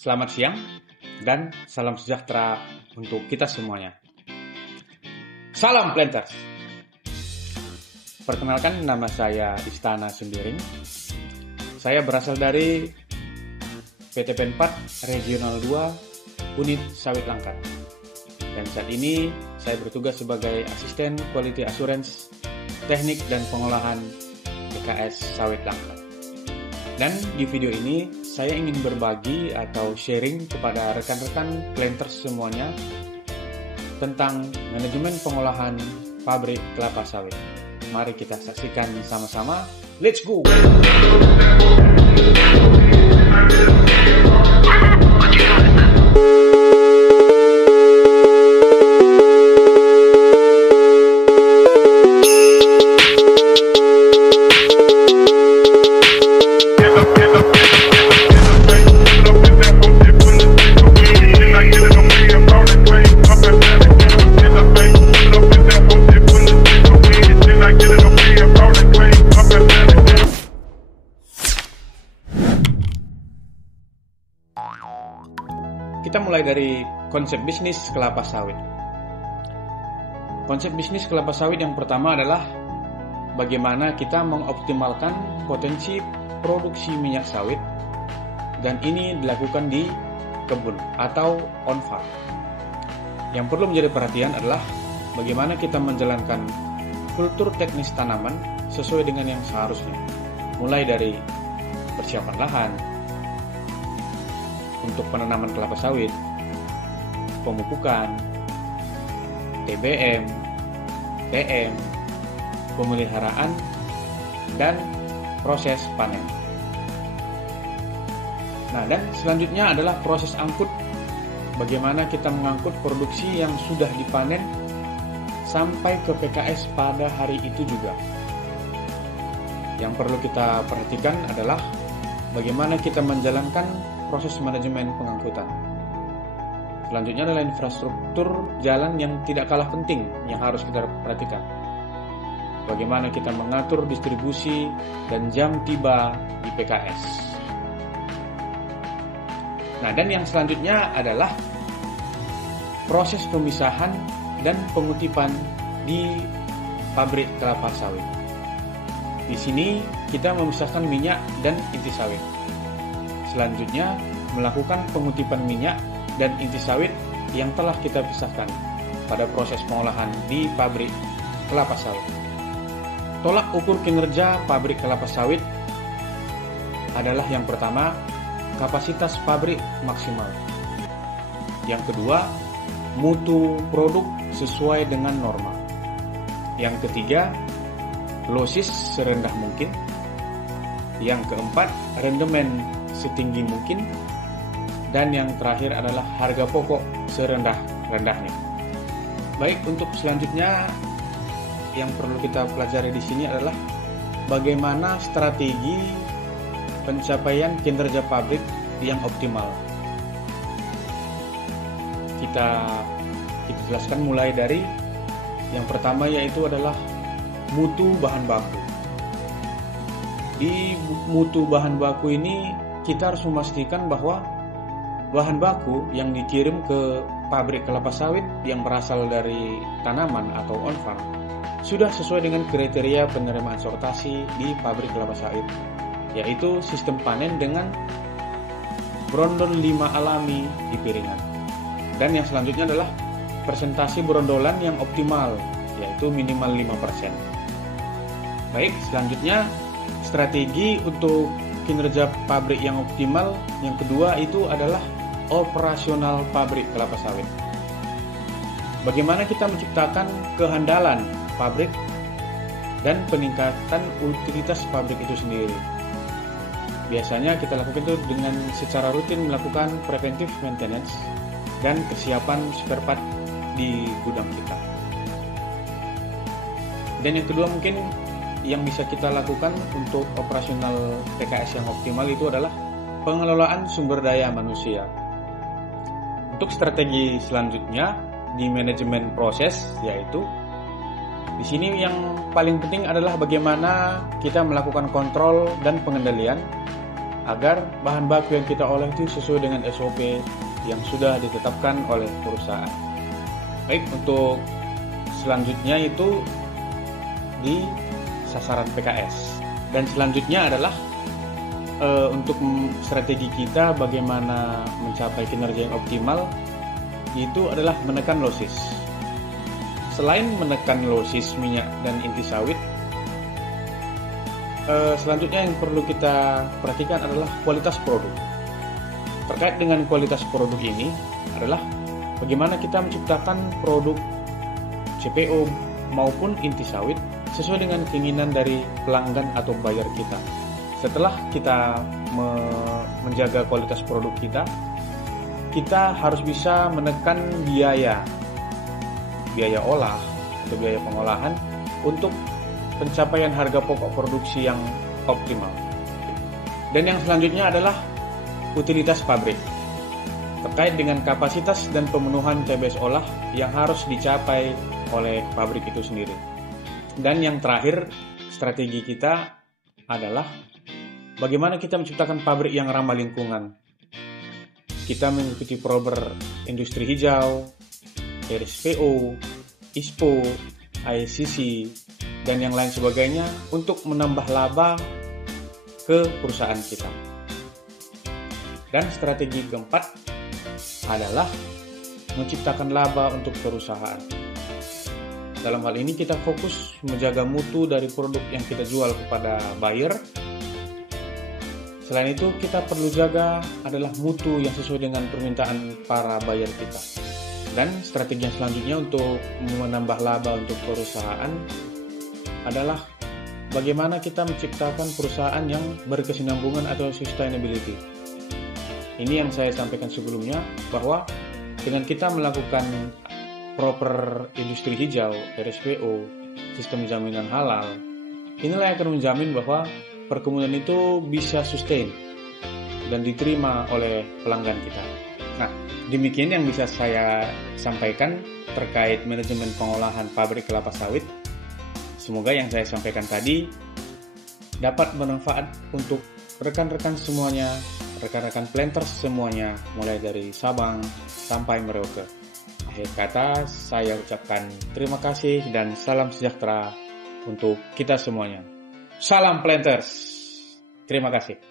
Selamat siang dan salam sejahtera untuk kita semuanya. Salam Planters. Perkenalkan, nama saya Istana Sembiring. Saya berasal dari PT Penpat Regional 2 Unit Sawit Langkat. Dan saat ini saya bertugas sebagai Asisten Quality Assurance Teknik dan Pengolahan PKS Sawit Langkat. Dan di video ini saya ingin berbagi atau sharing kepada rekan-rekan planters semuanya tentang manajemen pengolahan pabrik kelapa sawit. Mari kita saksikan sama-sama. Let's go! Kita mulai dari konsep bisnis kelapa sawit. Konsep bisnis kelapa sawit yang pertama adalah bagaimana kita mengoptimalkan potensi produksi minyak sawit, dan ini dilakukan di kebun atau on farm. Yang perlu menjadi perhatian adalah bagaimana kita menjalankan kultur teknis tanaman sesuai dengan yang seharusnya, mulai dari persiapan lahan untuk penanaman kelapa sawit, pemupukan, TBM, PM, pemeliharaan, dan proses panen. Nah, dan selanjutnya adalah proses angkut. Bagaimana kita mengangkut produksi yang sudah dipanen sampai ke PKS pada hari itu juga. Yang perlu kita perhatikan adalah bagaimana kita menjalankan proses manajemen pengangkutan. Selanjutnya adalah infrastruktur jalan yang tidak kalah penting yang harus kita perhatikan. Bagaimana kita mengatur distribusi dan jam tiba di PKS. Nah, dan yang selanjutnya adalah proses pemisahan dan pengutipan di pabrik kelapa sawit. Di sini kita memisahkan minyak dan inti sawit. Selanjutnya, melakukan pengutipan minyak dan inti sawit yang telah kita pisahkan pada proses pengolahan di pabrik kelapa sawit. Tolak ukur kinerja pabrik kelapa sawit adalah yang pertama, kapasitas pabrik maksimal. Yang kedua, mutu produk sesuai dengan norma. Yang ketiga, losis serendah mungkin. Yang keempat, rendemen setinggi mungkin, dan yang terakhir adalah harga pokok serendah-rendahnya. Baik, untuk selanjutnya yang perlu kita pelajari di sini adalah bagaimana strategi pencapaian kinerja pabrik yang optimal. Kita jelaskan mulai dari yang pertama, yaitu adalah mutu bahan baku. Di mutu bahan baku ini kita harus memastikan bahwa bahan baku yang dikirim ke pabrik kelapa sawit yang berasal dari tanaman atau on farm sudah sesuai dengan kriteria penerimaan sortasi di pabrik kelapa sawit, yaitu sistem panen dengan brondol 5 alami di piringan. Dan yang selanjutnya adalah presentasi brondolan yang optimal, yaitu minimal 5%. Baik, selanjutnya strategi untuk kinerja pabrik yang optimal. Yang kedua itu adalah operasional pabrik kelapa sawit. Bagaimana kita menciptakan kehandalan pabrik dan peningkatan utilitas pabrik itu sendiri. Biasanya kita lakukan itu dengan secara rutin melakukan preventive maintenance dan kesiapan spare part di gudang kita. Dan yang kedua mungkin yang bisa kita lakukan untuk operasional PKS yang optimal itu adalah pengelolaan sumber daya manusia. Untuk strategi selanjutnya di manajemen proses, yaitu di sini yang paling penting adalah bagaimana kita melakukan kontrol dan pengendalian agar bahan baku yang kita olah itu sesuai dengan SOP yang sudah ditetapkan oleh perusahaan. Baik, untuk selanjutnya itu di sasaran PKS. Dan selanjutnya adalah untuk strategi kita bagaimana mencapai kinerja yang optimal, itu adalah menekan losis. Selain menekan losis minyak dan inti sawit, selanjutnya yang perlu kita perhatikan adalah kualitas produk. Terkait dengan kualitas produk ini adalah bagaimana kita menciptakan produk CPO maupun inti sawit sesuai dengan keinginan dari pelanggan atau buyer kita. Setelah kita menjaga kualitas produk kita harus bisa menekan biaya olah atau biaya pengolahan untuk pencapaian harga pokok produksi yang optimal. Dan yang selanjutnya adalah utilitas pabrik. Terkait dengan kapasitas dan pemenuhan TBS olah yang harus dicapai oleh pabrik itu sendiri. Dan yang terakhir, strategi kita adalah bagaimana kita menciptakan pabrik yang ramah lingkungan. Kita mengikuti program industri hijau, RSPO, ISPO, ISCC, dan yang lain sebagainya untuk menambah laba ke perusahaan kita. Dan strategi keempat adalah menciptakan laba untuk perusahaan. Dalam hal ini kita fokus menjaga mutu dari produk yang kita jual kepada buyer. Selain itu kita perlu jaga adalah mutu yang sesuai dengan permintaan para buyer kita. Dan strategi yang selanjutnya untuk menambah laba untuk perusahaan adalah bagaimana kita menciptakan perusahaan yang berkesinambungan atau sustainability. Ini yang saya sampaikan sebelumnya, bahwa dengan kita melakukan proper industri hijau, RSPO, sistem jaminan halal, inilah yang akan menjamin bahwa perkebunan itu bisa sustain dan diterima oleh pelanggan kita. Nah, demikian yang bisa saya sampaikan terkait manajemen pengolahan pabrik kelapa sawit. Semoga yang saya sampaikan tadi dapat bermanfaat untuk rekan-rekan semuanya, rekan-rekan planters semuanya, mulai dari Sabang sampai Merauke. Akhir kata, saya ucapkan terima kasih dan salam sejahtera untuk kita semuanya. Salam planters. Terima kasih.